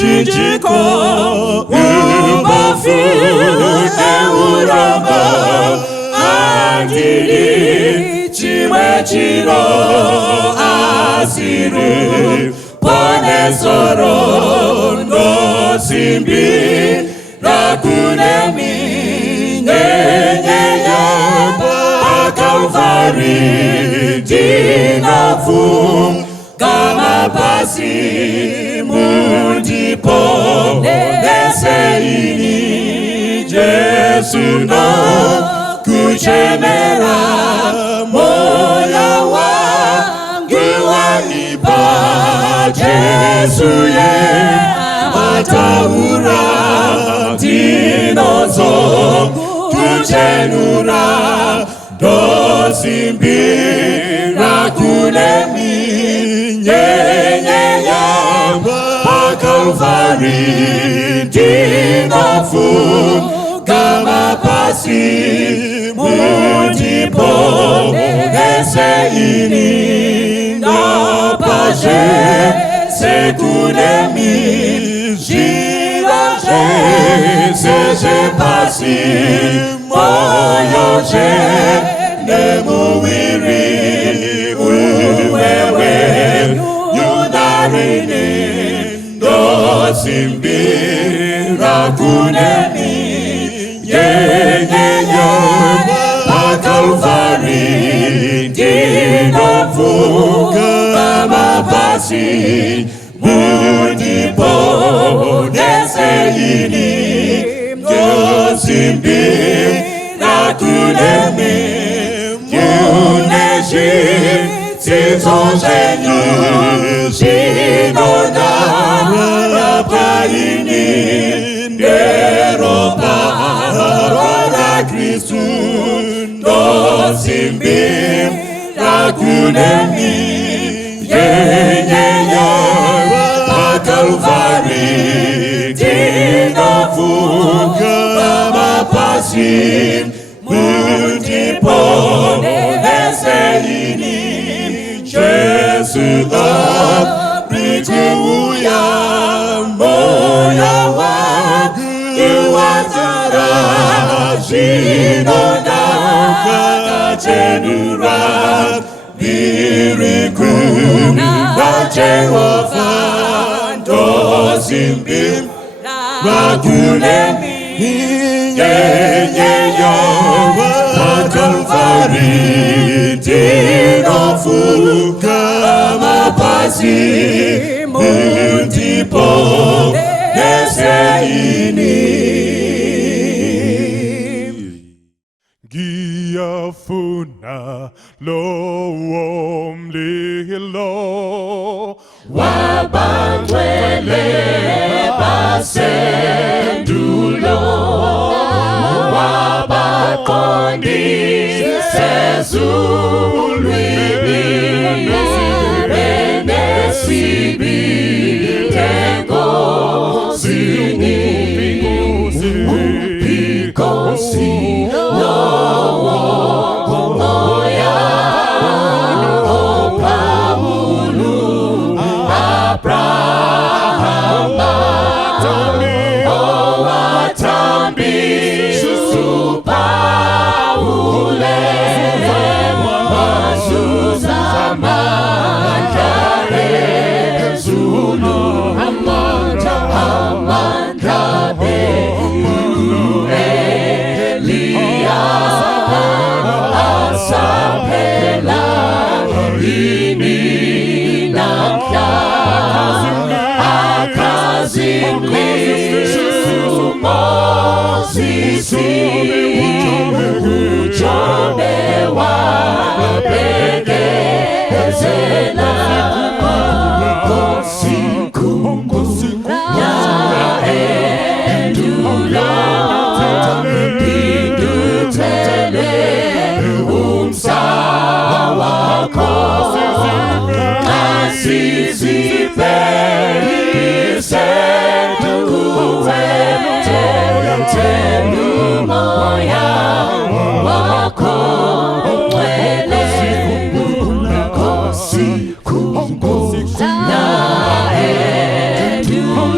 Chijiko ubafu euramba andiri chimechiro asiru pone soro no simbi rakunemi nyeya Calvary dinafum kama basi mudipo neseini Jesu no kuchemera moyo wangu wanipa Jesu ye mataura dinozo kuchenura dosimbira kunemi nyeya Calvary dinafum kama pasi mudipo eseini no paje sekunemi jiraje seje pasi moyoje nemuwiri uwewe yunarini dosimbira kunemi nyeya Calvary dinafu kama basi mudipo neseini dosimbira kunemi yuneji tizonjenyu shinona rapaini neropa Kristu dosimbira kunemi nyeya Calvary dinafu kama pasi mudipo neseini Jesu abrikuya moya wangu iwatara Shinona katenura biriku na Jehovah dosimbim rakunemi nyeya Calvary dinafu kama pasi mudipo neseini Giafuna lo omlilo wabangwele basendulo wabakondi sezulwibi benesibi tengo sini upikosi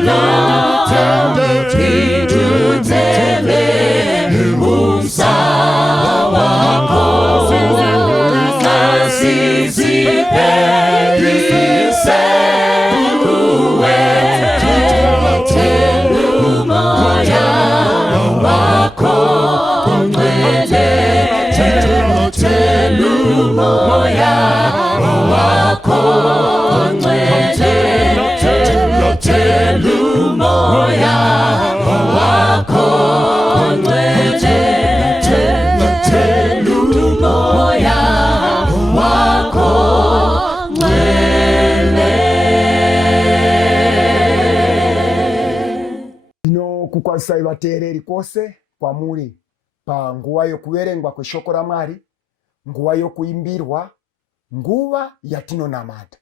Love. Ndinokwazisai vateereri kwose kwamuri panguva yokuverengwa kweshoko raMwari, nguva yokuimbirwa, nguva yatinonamata.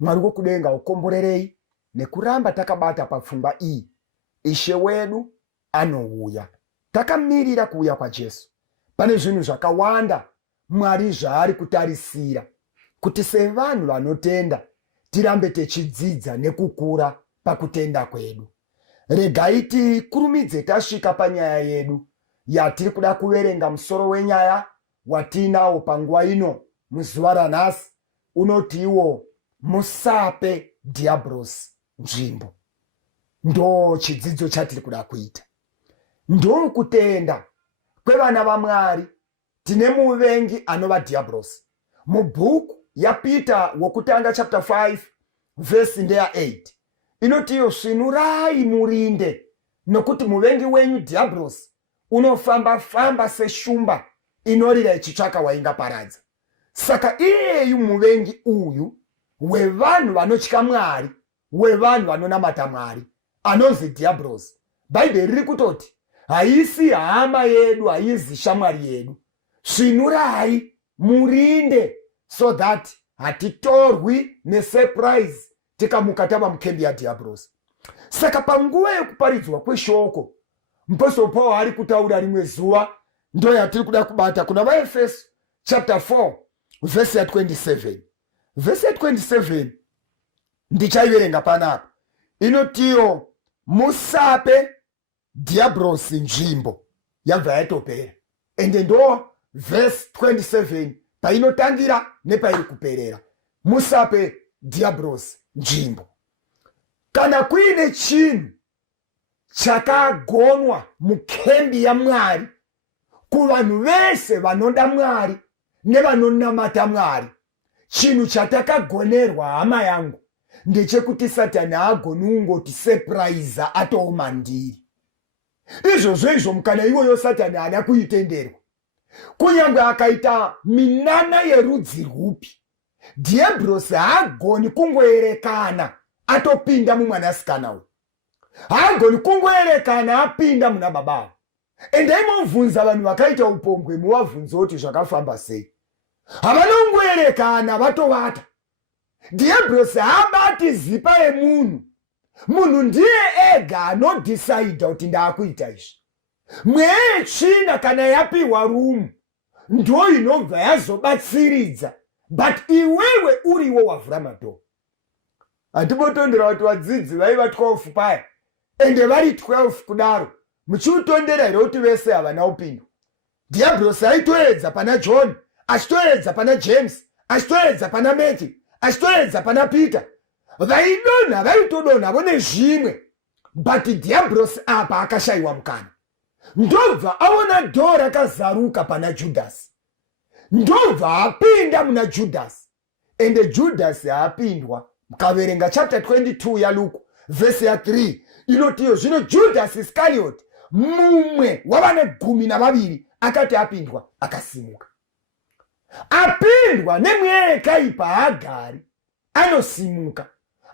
Mwari wokudenga ukomborerei nekuramba takabata papfungwa iyi. Ishe wedu anouya. Takamirira kuuya kwaJesu. Pane zvinhu zvakawanda Mwari zvaari kutarisira kuti sevanhu vanotenda tirambe techidzidza nekukura pakutenda kwedu. Regai tikurumidze tasvika panyaya yedu yatiri kuda kuverenga. Musoro wenyaya watinawo panguva ino muzuva ranhasi unotiwo Usape Dhiabhorosi nzvimbo. Ndo chidzidzo chatiri kuda kuita. Ndo kutenda kwevana vaMwari tine muvengi anova Dhiabhorosi. Mubhuku yaPeter wokutanga chapter 5 verse ndeya 8 inotiyo svinurai murinde, nokuti muvengi wenyu Dhiabhorosi unofamba seshumba inorira ichitsvaka waingaparadza. Saka iyeyu muvengi uyu wevanhu vanotya Mwari, wevanhu vanonamata Mwari, anonzi Dhiabhorosi, Bhaibheri riri kutoti haisi hama yedu, haizi shamwari yedu. Svinurai murinde, so that hatitorwi nesurprise tikamuka tava mukembi yaDhiabhorosi. Saka panguva yekuparidzwa kweshoko, mupostori Pauro ari kutaura rimwe zuva, ndo yatiri kuda kubata kuna vaEfeso chapter 4 verse ya 27. Verse ya 27 ndichaiverenga panapa. Inotiyo Usape Dhiabhorosi nzvimbo, yabva yatopera. Ende ndo verse 27 painotangira nepairi kuperera. Usape Dhiabhorosi nzvimbo. Kana kuine chinhu chakagonwa mukembi yaMwari kuvanhu vese vanoda Mwari nevanonamata Mwari, chinhu chatakagonerwa hama yangu ndechekuti Satani haagoni ungoti surprise atooma ndiri. Izvozvo mukana iwoyo Satani haana kuitenderwa. Kunyange akaita minana yerudzi rwupi, Dhiabhorosi haagoni kungoerekana atopinda mumwanasikana uyu. Haagoni kungoerekana apinda muna baba. Endaimobvunza vanhu vakaita upombwe, muvabvunze kuti zvakafamba sei. Havanongoerekana vatovata. Dhiabhorosi haabati zipa yemunhu. Munhu ndiye ega anodhisaidha kuti ndaakuita izvi. Mwechina kana yapiwa rumu ndo inobva yazobatsiridza, but iwewe uriwo wavhura madhoo. Handimotondera kuti vadzidzi vaiva 12 paya, ende vari 12 kudaro muchiutondera here kuti vese havana upindo. Dhiabhorosi aitoedza pana John, achitoedza pana James, achitoedza pana Matthew, achitoedza pana Peter. Vaidonha vaitodonha vone zvimwe, but Dhiabhorosi apa akashayiwa mukana. Ndobva aona dhoo rakazaruka pana Judhasi. Ndobva apinda muna Judhasi. Ende Judhasi haapindwa. Mukaverenga chapter 22 yaLuke verse ya 3 inotiyo zvino Judas Iscariot, mumwe wavane 12 akati apindwa akasimuka. Apindwa nemweya yekaipa haagari, anosimuka.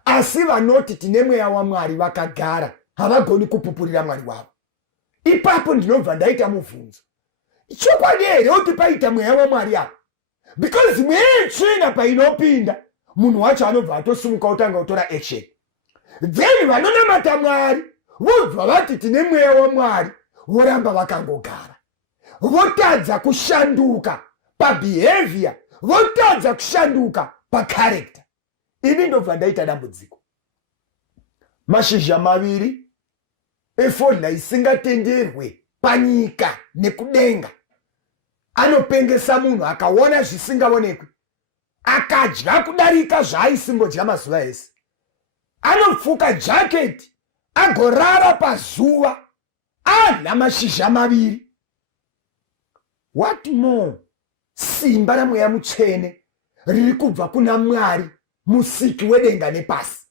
Asi vanoti tine mweya waMwari vakagara havagoni kupupurira Mwari wavo. Ipapo ndinobva ndaita mubvunzo, chokwadi here kuti paita mweya waMwari apa? Because mweya tsvina painopinda, munhu wacho anobva atosimuka otanga kutora action. Then vanonamata Mwari vobva vati tine mweya waMwari, voramba vakangogara. Votadza kushanduka pabehavior, votadza kushanduka pacharacter. Ini ndobva ndaita dambudziko. Mashizha maviri efodla isingatenderwe panyika nekudenga anopengesa munhu akaona zvisingaonekwi, akadya kudarika zvaaisingodya mazuva ese. Anopfuka jaketi agorara pazuva adla mashizha maviri. What more? Simba ramweya mutsvene riri kubva kuna Mwari musiki wedenga nepasi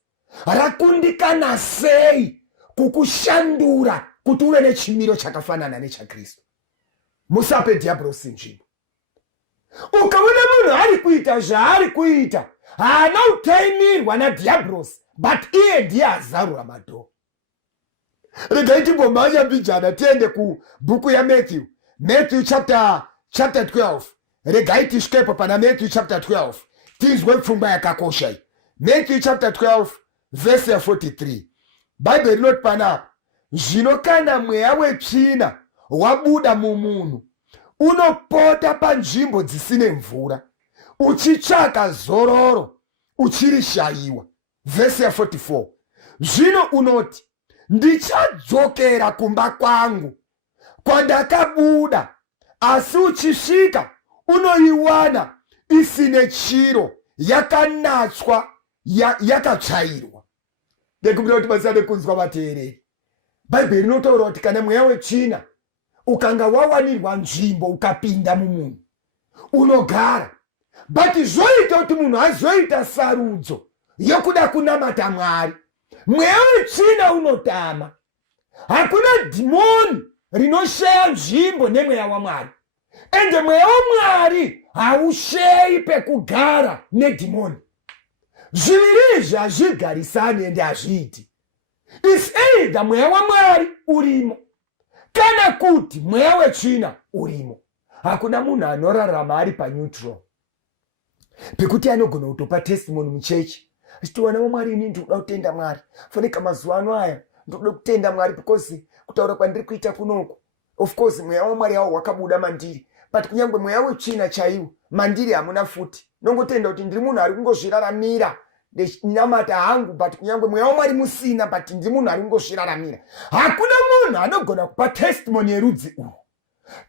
rakundikana sei kukushandura kuti uve nechimiro chakafanana nechaKristu. Usape Dhiabhorosi nzvimbo. Ukaona munhu ari kuita zvaari kuita, haana kutaimirwa naDhiabhorosi, but iye ndiye azarura madhoo. regai timbomhanya mbijana tiende kubhuku yaMatthew. Matthew chapter 12. Regai tisvikepo pana Matthew chapter 12 tinzwe pfungwa yakakosha iyi. Matthew chapter 12 verse 43. Bible rinoti panapa, zvino kana mweya wetsvina wabuda mumunhu unopota panzvimbo dzisine mvura uchitsvaka zororo uchirishayiwa. Verse 44. Zvino unoti, ndichadzokera kumba kwangu kwandakabuda, asi uchisvika unoiwana isine chiro, yakanatswa, yakatsvairwa. Ndekubira kuti basade kunzwa vateereri. Bhaibheri rinotaura kuti kana mweya wetsvina ukanga wawanirwa nzvimbo ukapinda mumunhu unogara, but zvoita kuti munhu azoita sarudzo yokuda kunamata Mwari, mweya wetsvina unotama. Hakuna dhimoni rinoshaya nzvimbo nemweya waMwari, ende mweya waMwari hausheyi pekugara nedhimoni. Zviviri izvi hazvigarisani ende hazviiti. Is either mweya waMwari urimo kana kuti mweya wetsvina urimo. Hakuna munhu anorarama ari paneutral, pekuti anogona kutopa testimony muchechi achiti wana waMwari ini ndinoda kutenda Mwari, faneka mazuva ano aya ndoda kutenda Mwari because kutaura kwandiri kuita kunoku, of course mweya waMwari hawo wakabuda mandiri, but kunyangwe mweya wetsvina chaiwo mandiri hamuna futi. Nongotenda kuti ndiri munhu ari kungozviraramira ndinamata hangu, but kunyangwe mweya waMwari musina, but ndiri munhu ari kungozviraramira. Hakuna munhu anogona kupa testimony yerudzi urwu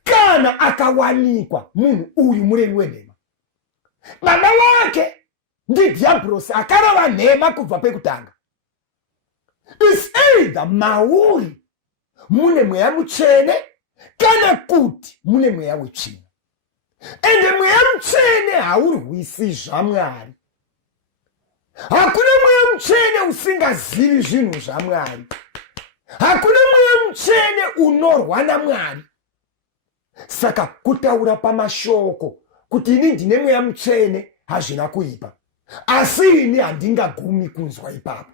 kana akawanikwa munhu uyu muremi wenhema. Baba wake ndiDhiabhorosi akarova nhema kubva pekutanga. Is either mauri mune mweya mutsvene kana kuti mune mweya wetsvina, ende mweya mutsvene haurwisi zvaMwari. Hakuna mweya mutsvene usingazivi zvinhu zvaMwari. Hakuna mweya mutsvene unorwa naMwari. Saka kutaura pamashoko kuti ini ndine mweya mutsvene hazvina kuipa, asi ini handingagumi kunzwa ipapo,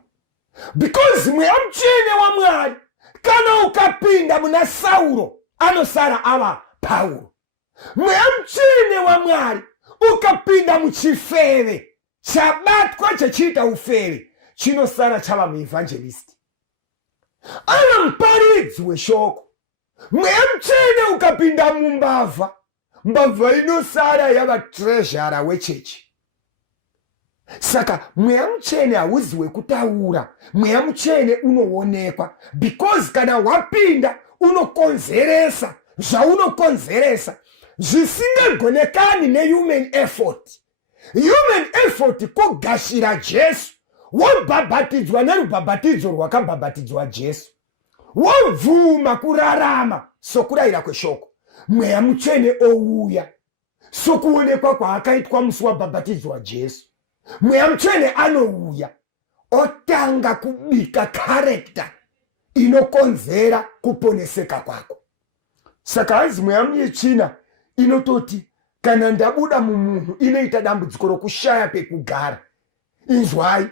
because mweya mutsvene waMwari kana ukapinda muna Sauro anosara ava Pauro. Mweya mutsvene waMwari ukapinda muchifeve chabatwa chachiita ufeve chinosara chava muevangelisti, ava muparidzi weshoko. Mweya mutsvene ukapinda mumbavha, mbavha inosara yava treasure wechechi. Saka mweya mutsvene hauzi wekutaura, mweya mutsvene unoonekwa, because kana wapinda unokonzeresa zvaunokonzeresa zvisingagonekani nehuman effort. Human effort kugashira Jesu, wobhabhatidzwa nerubhabhatidzo rwakabhabhatidzwa Jesu, wobvuma kurarama sokurayira kweshoko. Mweya mutsvene ouya sokuonekwa kwaakaitwa musi wabhabhatidzwa Jesu. Mweya mutsvene anouya otanga kubika karekta inokonzera kuponeseka kwako. Saka hanzi mweya mutsvina inototi kana ndabuda mumunhu inoita dambudziko rokushaya pekugara. Inzwai,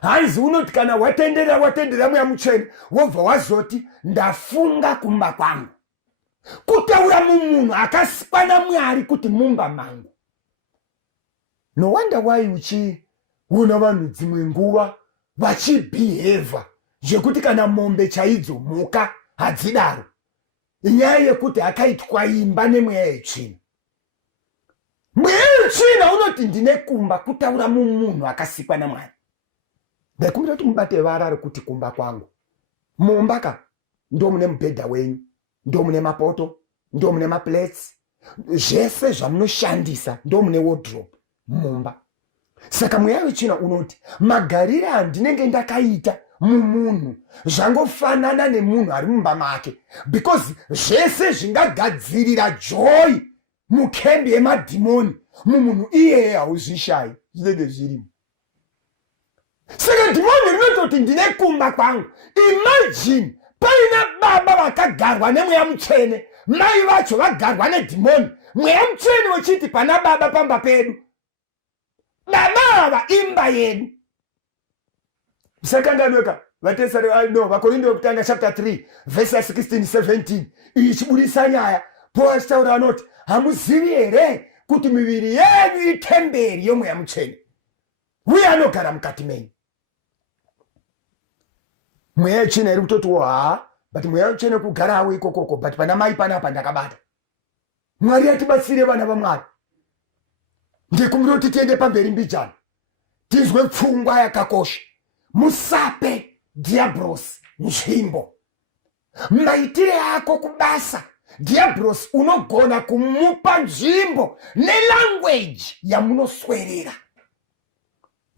hanzi unoti kana watendera mweya mutsvene wobva wazoti ndafunga kumba kwangu. Kutaura mumunhu akasikwa naMwari kuti mumba mangu. No wonder why uchiona vanhu dzimwe nguva vachibehave zvekuti kana mombe chaidzo mhuka hadzidaro, inyaya yekuti akaitwa imba nemweya yetsvina. Mweya wetsvina unoti ndine kumba, kutaura mumunhu akasikwa naMwari. Ndaikumbira kuti mubate vara rekuti kumba kwangu. Mumba ka ndo mune mubhedha wenyu, ndo mune mapoto, ndo mune maplates, zvese zvamunoshandisa ndo mune wardrobe mumba. Saka mweya wetsvina unoti magarire andinenge ndakaita mumunhu zvangofanana nemunhu ari mumba make, because zvese zvingagadzirira joy mukembi yemadhimoni mumunhu iyeye hauzvishayi zvinenge zvirimo. Saka dhimoni rinototi ndine kumba kwangu. Imagine paina baba vakagarwa nemweya mutsvene, mai vacho vagarwa nedhimoni, mweya mutsvene wechiti pana baba pamba pedu, baba ava imba yedu. Musakanganweka vatesari no vakorinde vekutanga chapter 3 verse 16-17 ichibudisa nyaya. Paul achitaura anoti hamuzivi here kuti miviri yenyu itemberi yomweya mutsvene uye anogara mukati menyu. Mweya mutsvene iri kutotiwo but mweya mutsvene kugarawo ikokoko but pana mai panapa ndakabata. Mwari atibatsire vana vaMwari. Ndikumbira kuti tiende pamberi mbijana tizwe pfungwa yakakosha. Usape Dhiabhorosi nzvimbo. Maitire ako kubasa Dhiabhorosi unogona kumupa nzvimbo nelanguage yamunoswerera.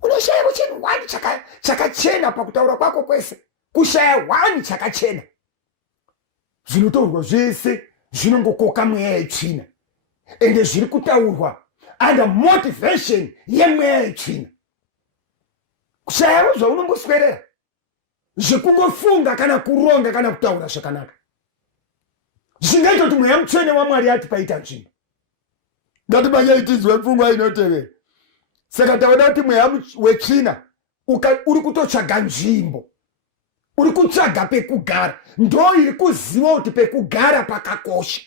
Unoshaya chinhu wani chakachena pakutaura kwako kwese. Kushaya wani chakachena. Zvinotaurwa zvese zvinongokoka mweya yetsvina. Ende zviri kutaurwa under motivation yemweya yetsvina. Kushayawo zvaunongoswerera. Zvekungofunga kana kuronga kana kutaura zvakanaka. Zvingaita kuti mweya mutsvene waMwari ati paita nzvimbo. Ngatimanye tizwe pfungwa inotevera. Saka taona kuti mweya wetsvina uri kutotsvaga nzvimbo. Uri kutsvaga pekugara. Ndo iri kuziva kuti pekugara pakakosha.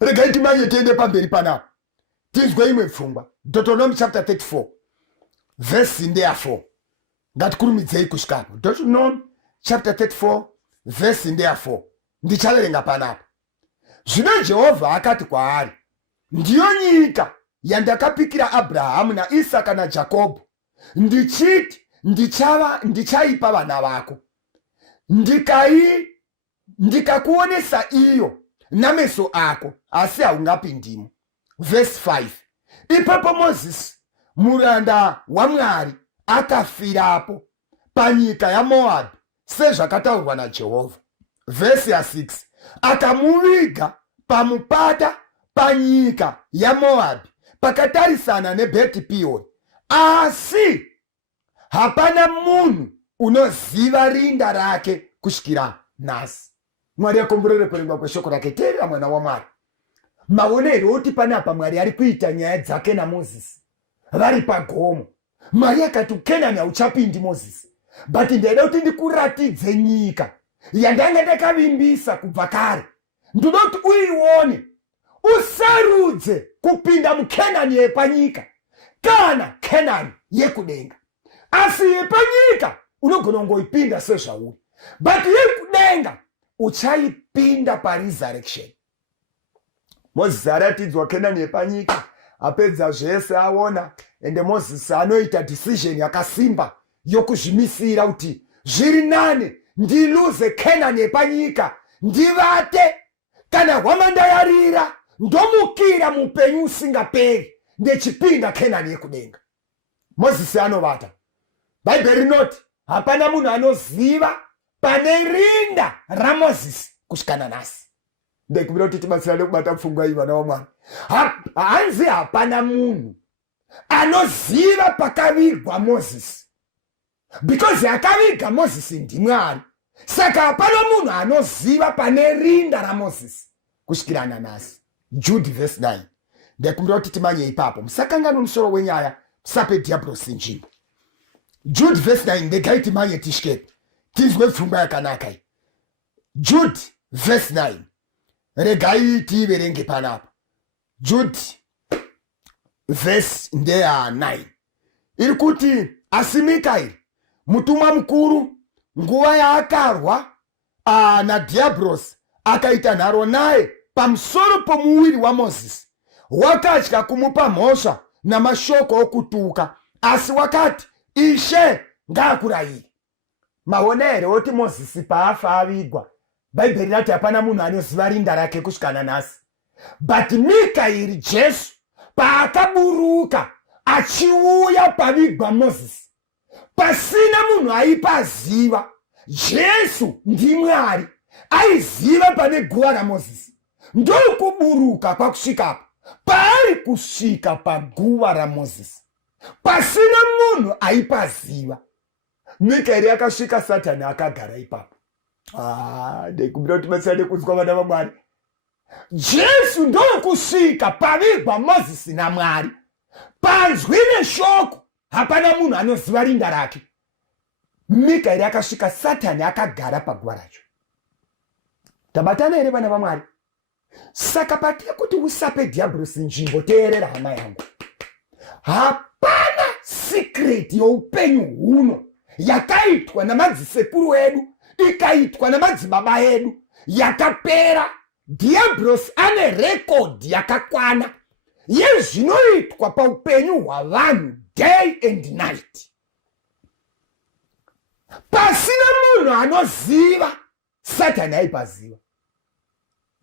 Regai timanye tiende pamberi panapa. Tizwe imwe pfungwa. Deuteronomy chapter 34 verse ndeya 4. Ngatikurumidzei kusvikapo. Deuteronomy chapter 34 verse ndeya 4. Ndichaverenga panapa. Zvino Jehovha akati kwaari, ndiyo nyika yandakapikira Abrahamu naIsaka naJakobho, ndichiti ndichaipa vana vako. Ndikakuonesa iyo nameso ako, asi haungapindimo. Verse 5. Ipapo Mozisi muranda waMwari akafirapo panyika yaMoabhu sezvakataurwa naJehovha. Verse 6. Akamuviga pamupata panyika yaMoabhu pakatarisana neBheti Peori, asi hapana munhu unoziva rinda rake kusvikira nhasi. Mwari akomborere kurengwa kweshoko rake. Teerera mwana waMwari. Maonero oti panapa Mwari ari kuita nyaya dzake naMozisi vari pagomo. Mwari akati uKenani hauchapindi Mozisi, but ndaida kuti ndikuratidze nyika yandanga ndakavimbisa kubva kare. Ndoda kuti uione, usarudze kupinda muKenani yepanyika kana Kenani yekudenga. Asi yepanyika unogona kungoipinda sezvauri, but yekudenga uchaipinda paresurrection. Mozisi aratidzwa Kenani yepanyika, apedza zvese aona, ende Mozisi anoita decision yakasimba yokuzvimisira kuti zviri nane ndiluze Kenani yepanyika ndivate, kana hwamanda yarira ndomukira mupenyu usingaperi ndechipinda Kenani yekudenga. Mozisi anovata. Bhaibheri rinoti hapana munhu anoziva pane rinda raMozisi kusvikana nhasi. Ndikubira kuti tibatsirane kubata pfungwa iyi vana vaMwari. Hanzi hapana munhu anoziva pakavigwa Mozisi, because akaviga Mozisi ndiMwari. Saka hapana munhu anoziva pane rinda raMozisi kusvikira nanhasi. Jude verse 9. Ndikumbira kuti timanye ipapo. Musakangana musoro wenyaya, musape Dhiabhorosi nzvimbo. Jude verse 9 ndegai timanye tisvikepo. Tizwe pfungwa yakanaka iyi. Jude verse 9. Regai tiverenge panapa. Jude verse ndeya 9. Iri kuti asi Mikaeri mutumwa mukuru nguva yaakarwa naDhiabhorosi akaita nharo naye pamusoro pomuviri waMozisi, wakatya kumupa mhosva namashoko okutuka, asi wakati Ishe ngaakurayire. Maona here oti Mozisi paafa avigwa, Bhaibheri rati hapana munhu anoziva rinda rake kusvika nanhasi. But Mikaeri Jesu paakaburuka achiuya pavigwa Mozisi, pasina munhu aipaziva. Jesu ndiMwari aiziva pane guva raMozisi. Ndokuburuka kwakusvikapo paari kusvika paguva raMozisi, pasina munhu aipaziva. Mikaeri akasvika, Satani akagara ipapo. Ndikumbira kuti tibatsirane kunzwa vana vaMwari. Jesu ndokusvika pavigwa Mozisi naMwari, panzwi neshoko hapana munhu anoziva rinda rake. Mikaeri akasvika, Satani akagara paguva racho. Tabatana here vana vaMwari? Saka patiri kuti Usape Dhiabhorosi nzvimbo, teerera hama yangu. Hapana secret youpenyu huno yakaitwa namadzisekuru edu, ikaitwa namadzibaba edu, yakapera. Dhiabhorosi ane record yakakwana yezvinoitwa paupenyu hwavanhu day and night. Pasina munhu anoziva, Satani aipaziva.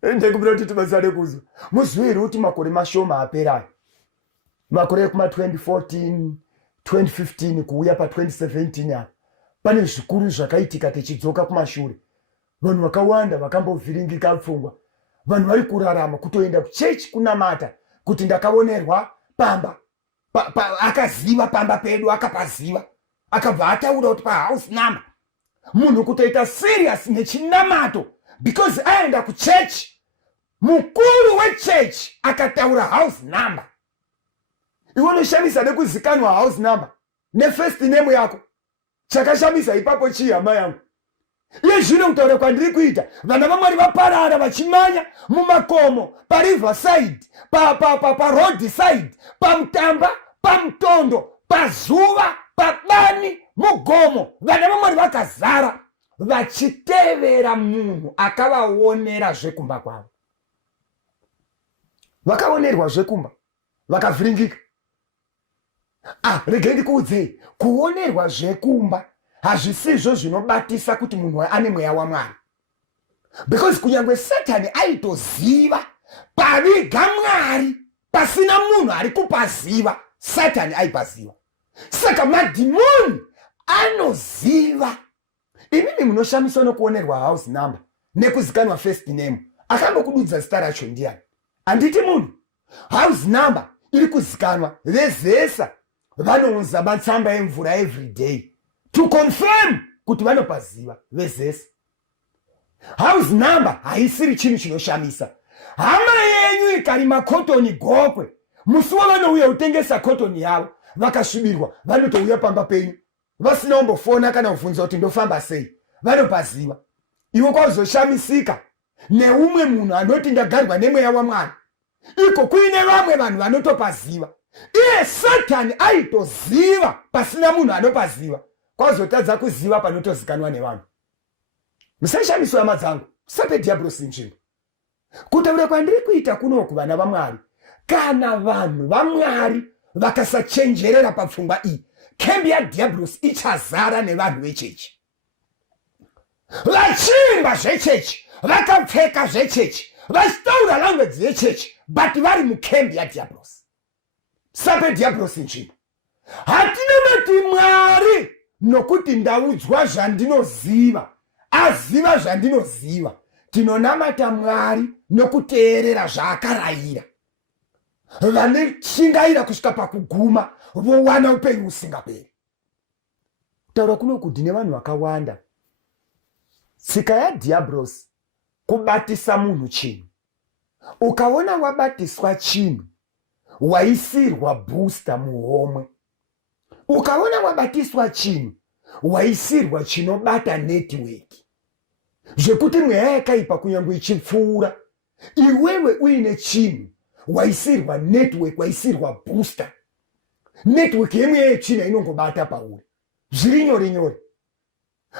Ndekubira kuti tibasare kuzwa. Muzwiri kuti makore mashoma aperayo. Makore ekuma 2014, 2015 kuuya pa 2017 apa. Pane zvikuru zvakaitika tichidzoka kumashure. Vanhu vakawanda vakambovhiringika pfungwa. Vanhu vari kurarama kutoenda kuchechi kunamata kuti ndakaonerwa pamba. Akaziva pamba pedu, akapaziva. Akabva ataura kuti pahouse number. Munhu kutoita serious nechinamato because aenda kuchechi. Mukuru wechechi akataura house number. Iwe unoshamisa nekuzikanwa house number nefirst name yako. Chakashamisa ipapo chii hama yangu? Iye zvino kutaura kwandiri kuita, vana vaMwari vaparara vachimanya mumakomo, pa riverside, pa road side, pamutamba, pamutondo, pazuva, pabani, mugomo. Vana vaMwari vakazara vachitevera munhu akavaonera zvekumba kwavo. Vakaonerwa zvekumba, vakavhiringika. Regai ndikuudzei, kuonerwa zvekumba hazvisizvo zvinobatisa kuti munhu ane mweya waMwari. Because kunyangwe Satani aitoziva paviga Mwari, pasina munhu ari kupaziva, Satani aipaziva. Saka madhimoni anoziva. Inini munoshamiswa nokuonerwa house number nekuzikanwa first name. Akambokududza zita racho ndiani? Anditi munhu. House number iri kuzikanwa vezesa vanounza matsamba emvura every day to confirm kuti vanopaziva vezesa. House number haisiri chinhu chinoshamisa. Hama yenyu ikarima kotoni gokwe, musuwo vanouya kutengesa kotoni yavo, vakasvibirwa vanotouya pamba penyu vasina kumbofona kana kubvunza kuti ndofamba sei, vanopaziva. Iwe kwazoshamisika neumwe munhu anoti ndagarwa nemweya waMwari, iko kuine vamwe vanhu vanotopaziva. Iye Satani aitoziva pasina munhu anopaziva, kwazotadza kuziva panotozikanwa nevanhu. Musashamiswa hama dzangu, Usape Dhiabhorosi nzvimbo. Kutaura kwandiri kuita kunoku vana vaMwari, kana vanhu vaMwari vakasachenjerera papfungwa iyi, kembi yaDhiabhorosi ichazara nevanhu vechechi. Vachimba zvechechi, vakapfeka zvechechi, vachitaura language yechechi, but vari mukembi yaDhiabhorosi. Usape Dhiabhorosi nzvimbo. Hatina mati Mwari nokuti ndaudzwa zvandinoziva, aziva zvandinoziva. Tinonamata Mwari nokuteerera zvaakarayira. Vanoshingaira kusvika pakuguma vowana upenyu husingaperi. Taura kunoku ndine vanhu vakawanda. Tsika yaDhiabhorosi kubatisa munhu chinhu. Ukaona wabatiswa chinhu, waisirwa booster muhomwe. Ukaona wabatiswa chinhu, waisirwa chinobata network. Zvekuti mweya yakaipa kunyangwe ichipfuura, iwewe uine chinhu, waisirwa network, waisirwa booster. Network yemweya yechina inongobata pauri. Zviri nyore nyore.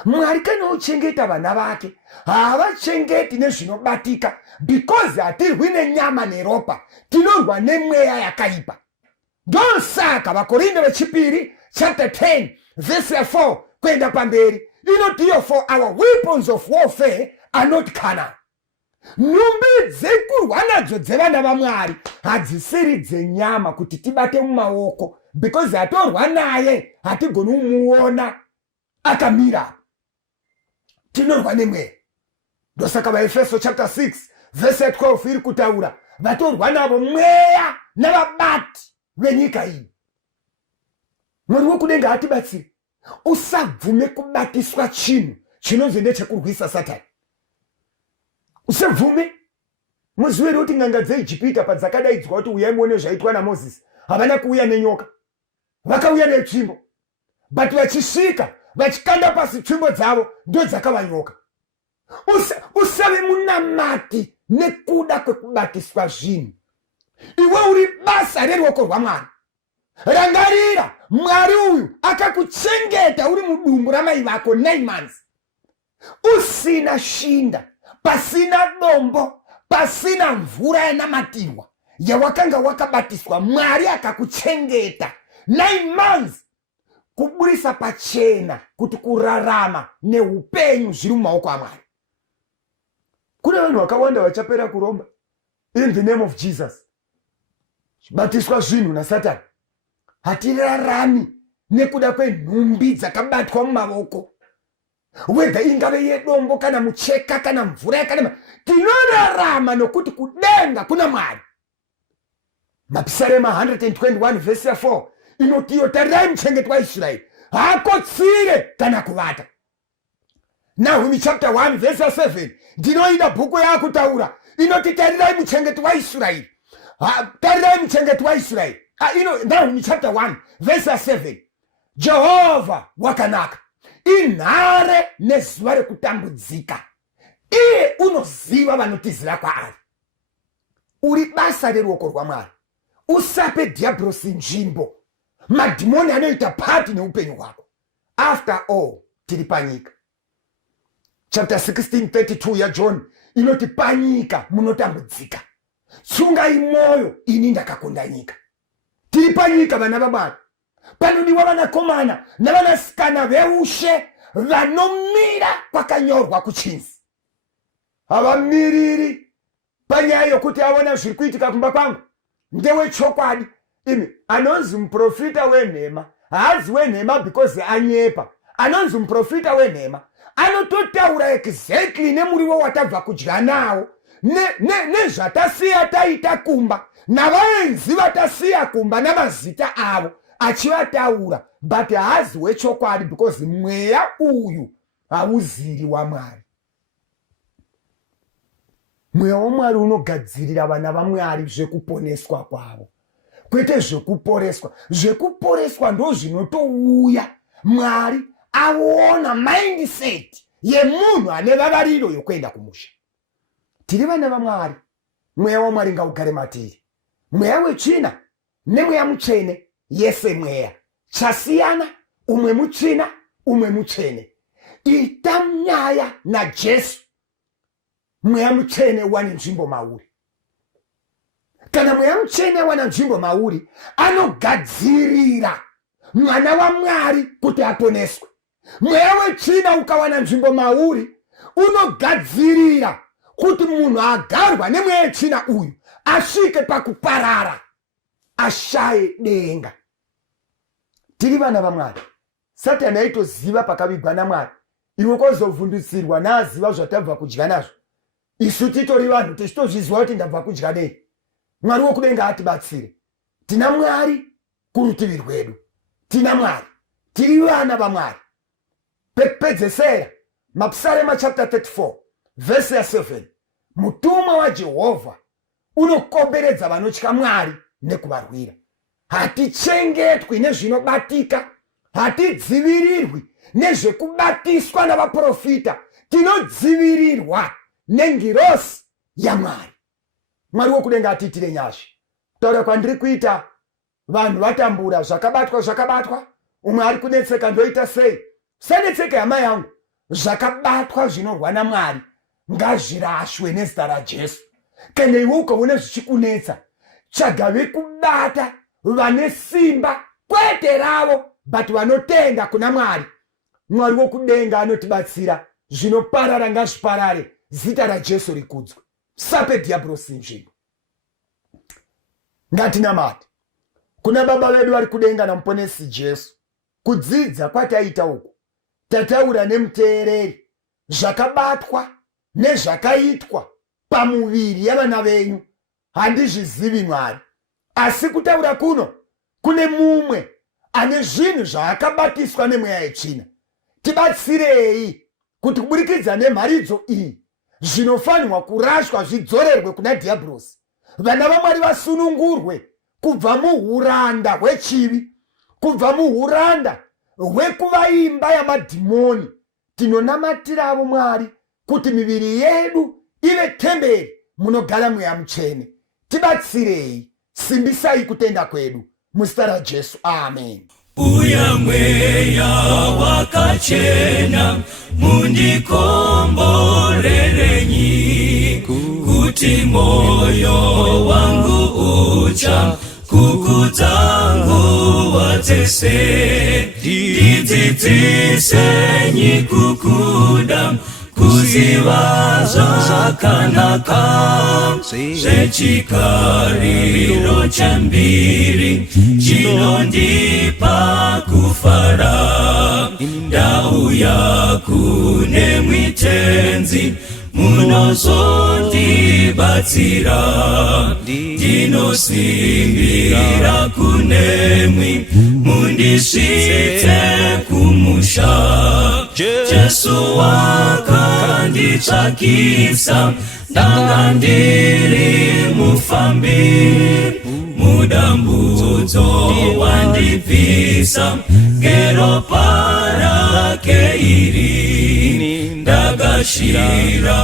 Mwari kana uchengeta vana vake, havachengeti nezvinobatika, because hatirwi nenyama neropa, tinorwa nemweya yakaipa. Ndosaka vakorinde vechipiri chapter 10 verse 4 kwenda pamberi inoti for our weapons of warfare are not carnal. Nhumbi dzekurwa nadzo dzevana vaMwari hadzisiri dzenyama kuti tibate mumaoko, because hatorwa naye hatigoni kumuona akamira. Tinorwa nemweya. Ndosaka vaEfeso chapter 6 verse 12 iri kutaura vatorwa navo mweya navabati venyika iyi. Mwari wokudenga atibatsire. Usabvume kubatiswa chinhu chinonzi ndechekurwisa Satani. Usabvume. Muziwere kuti n'anga dzeIjipita padzakadaidzwa kuti uyai muone zvaitwa naMozisi, havana kuuya nenyoka. vakauya netsvimbo, but vachisvika vachikanda pasi tsvimbo dzavo ndo dzakavanyoka. Usave munamati nekuda kwekubatiswa zvinhu. Iwe uri basa reruoko rwaMwari. Rangarira, Mwari uyu akakuchengeta uri mudumbu ramai vako 9 months. Usina shinda, pasina dombo, pasina mvura yanamatirwa yawakanga wakabatiswa. Mwari akakuchengeta 9 months kuburisa pachena kuti kurarama neupenyu zviri mumaoko aMwari. Kune vanhu vakawanda vachapera kuromba in the name of Jesus. Batiswa zvinhu naSatani. Hatirarami nekuda kwenhumbi dzakabatwa mumavoko. Whether ingave yedombo kana mucheka kana mvura yakarema, tinorarama nokuti kudenga kuna Mwari. Mapisarema 121 verse 4 inotiyo tarirai muchengeti waIsraeri haakotsire kana kuvata. Nahumi chapter 1 verse 7 ndinoida bhuku yaakutaura inoti tarirai muchengeti waIsraeri. Tarirai muchengeti waIsraeri. Nahumi chapter 1 verse 7 Jehovha wakanaka, inhare nezuva rekutambudzika, iye unoziva vanotizira kwaari. Uri basa reruoko rwaMwari. Usape Dhiabhorosi nzvimbo. Madhimoni anoita pati neupenyu hwako. After all, tiri panyika. Chapter 16:32 yaJohn inoti panyika munotambudzika. Tsungai mwoyo, ini ndakakonda nyika. Tiri panyika vana vaMwari. Panodiwa vanakomana navanasikana veushe vanomira kwakanyorwa kuchinzi. Havamiriri panyaya yokuti avona zviri kuitika kumba kwangu. Ndewechokwadi. Imi anonzi muprofita wenhema haazi wenhema because anyepa. Anonzi muprofita wenhema anototaura exactly nemuriwo watabva kudya nawo, nezvatasiya taita kumba, navaenzi vatasiya kumba namazita avo achivataura, but haazi wechokwadi because mweya uyu hauziri waMwari. Mweya waMwari unogadzirira vana vaMwari zvekuponeswa kwavo, kwete zvekuporeswa. Zvekuporeswa ndo zvinotouya Mwari aona mindset yemunhu ane vavariro yokuenda kumusha. Tiri vana vaMwari. Mweya waMwari ngaugare matiri. Mweya wetsvina nemweya mutsvene, yese mweya chasiyana, umwe mutsvina umwe mutsvene. Ita nyaya naJesu, mweya mutsvene wane nzvimbo mauri. Kana mweya mutsvene wana nzvimbo mauri, anogadzirira mwana waMwari kuti aponeswe. Mweya wetsvina ukawana nzvimbo mauri, unogadzirira kuti munhu agarwa nemweya wetsvina uyu asvike pakuparara, ashaye denga. Tiri vana vaMwari. Satani aitoziva pakavigwa naMwari, iwe kozovhundutsirwa naaziva zvatabva kudya nazvo. Isu titori vanhu tichitozviziva kuti ndabva kudya nei. Mwari wokudenga atibatsire. Tina Mwari kurutivi rwedu. Tina Mwari. Tiri vana vaMwari. Pedzesera Mapsalema chapter 34 verse 7 mutumwa waJehovha unokomberedza vanotya Mwari nekuvarwira. Hatichengetwi nezvinobatika, hatidzivirirwi nezvekubatiswa navaprofita, tinodzivirirwa nengirosi yaMwari. Mwari wokudenga atiitire nyasha. Taura kwandiri kuita vanhu vatambura zvakabatwa, umwe ari kunetseka ndoita sei? Sanetseka hama yangu, zvakabatwa zvinorwa naMwari ngazvirashwe nezita raJesu. Kana iwe ukaona zvichikunetsa, tsvaga kubata vane simba kwete ravo, but vanotenda kuna Mwari. Mwari wokudenga anotibatsira, zvinoparara ngazviparare, zita raJesu rikudzwe. Sape Dhiabhorosi nzvimbo. Ngatinamate kuna baba vedu vari kudenga namuponesi Jesu. Kudzidza kwataita uku, tataura nemuteereri zvakabatwa nezvakaitwa pamuviri yavana venyu. Handizvizivi Mwari, asi kutaura kuno kune mumwe ane zvinhu zvaakabatiswa nemweya yetsvina. Tibatsirei kuti kuburikidza nemharidzo iyi zvinofanirwa kurashwa zvidzorerwe kuna Dhiabhorosi. Vana vaMwari vasunungurwe kubva muhuranda hwechivi, kubva muhuranda hwekuvaimba yamadhimoni. Tinonamatira avo Mwari kuti miviri yedu ive temberi munogara mweya mutsvene. Tibatsirei, simbisai kutenda kwedu muzita raJesu, amen. Uya mweya wakachena mundikomborerenyi, kuti moyo wangu ucha kukudzangu wadzese, ndidzidzisenyi kukuda kuziva zvakanaka, zvechikariro chembiri chinondipa kufara. Ndauya kune mwitenzi munozondibatsira, ndinosimbira kunemwi mundisvitse kumusha. Jesu wakanditsvakisa, ndanga ndiri mufambi, mudambudzo wandibvisa, ngeropa rake iri. Ndagashira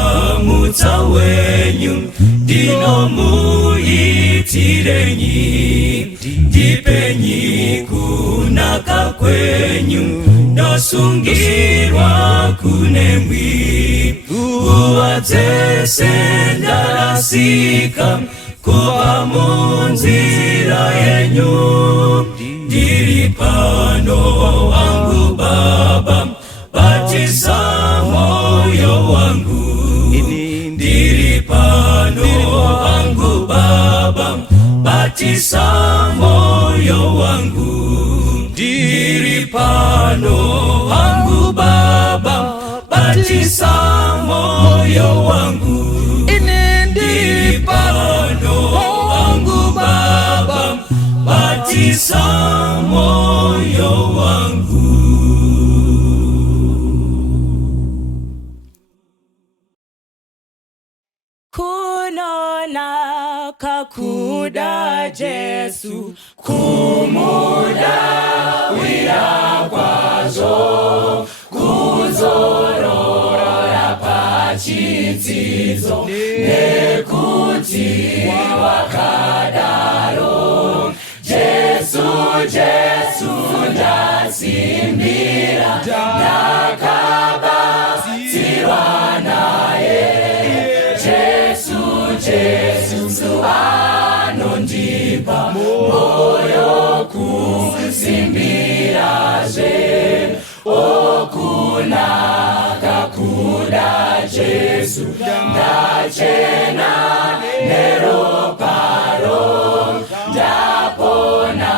mutsa wenyu, ndinomuitirenyi, ndipenyi kunaka kwenyu, ndosungirwa kunemwi. Nguva dzese ndarasika kubva munzira yenyu, ndiri pano wangu Baba, batisa moyo wangu. Ndiri pano wangu Baba, batisa moyo wangu. Ndiri pano wangu Baba, batisa moyo wangu. Ndiri pano wangu Baba, batisa moyo wangu. Kunona kakuda Jesu, kumuda wira kwazo, kuzorora pachidzidzo, nekuti wakadaro. Jesu, Jesu ndasimbira, ndakabatsirwa naye. Jesu anondipa moyo kusimbirazve, okunaka kuda Jesu, ndachena neroparo, ndapona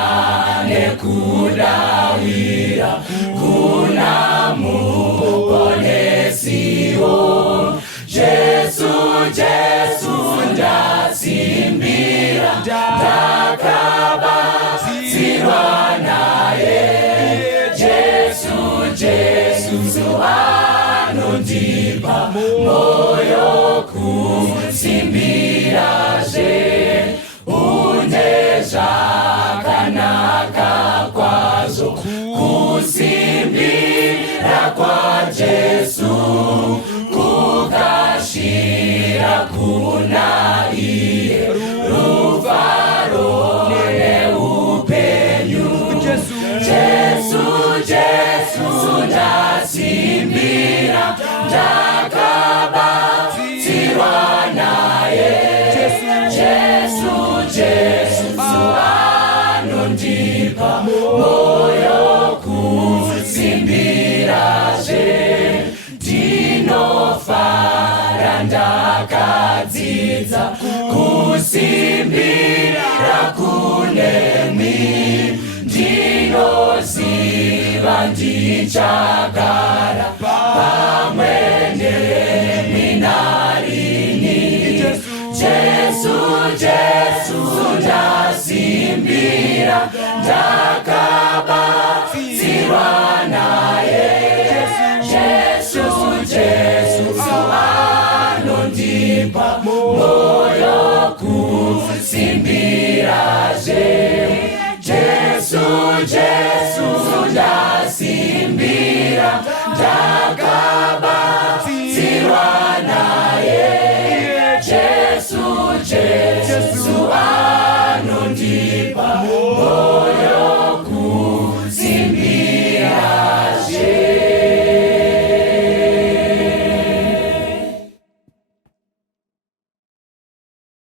nekudawira kuna muponesiwo. Jesu, Jesu ndasimbira, ndakabatsirwa naye. Jesu, Jesu anondipa moyo kusimbirazve, une zvakanaka kwazvo kusimbira kwa Jesu, kukashira kuna iye rufaro neupenyu. Jesu, Jesu ndasimbira, ndakabatsirwa naye. Jesu, Jesu anondipa moyo kusimbirazve, ndinofara ndakadzidza kusimbira kunemwi, ndinoziva ndichagara pamwe nemwi narini. Jesu, Jesu ndasimbira, ndakabatsirwa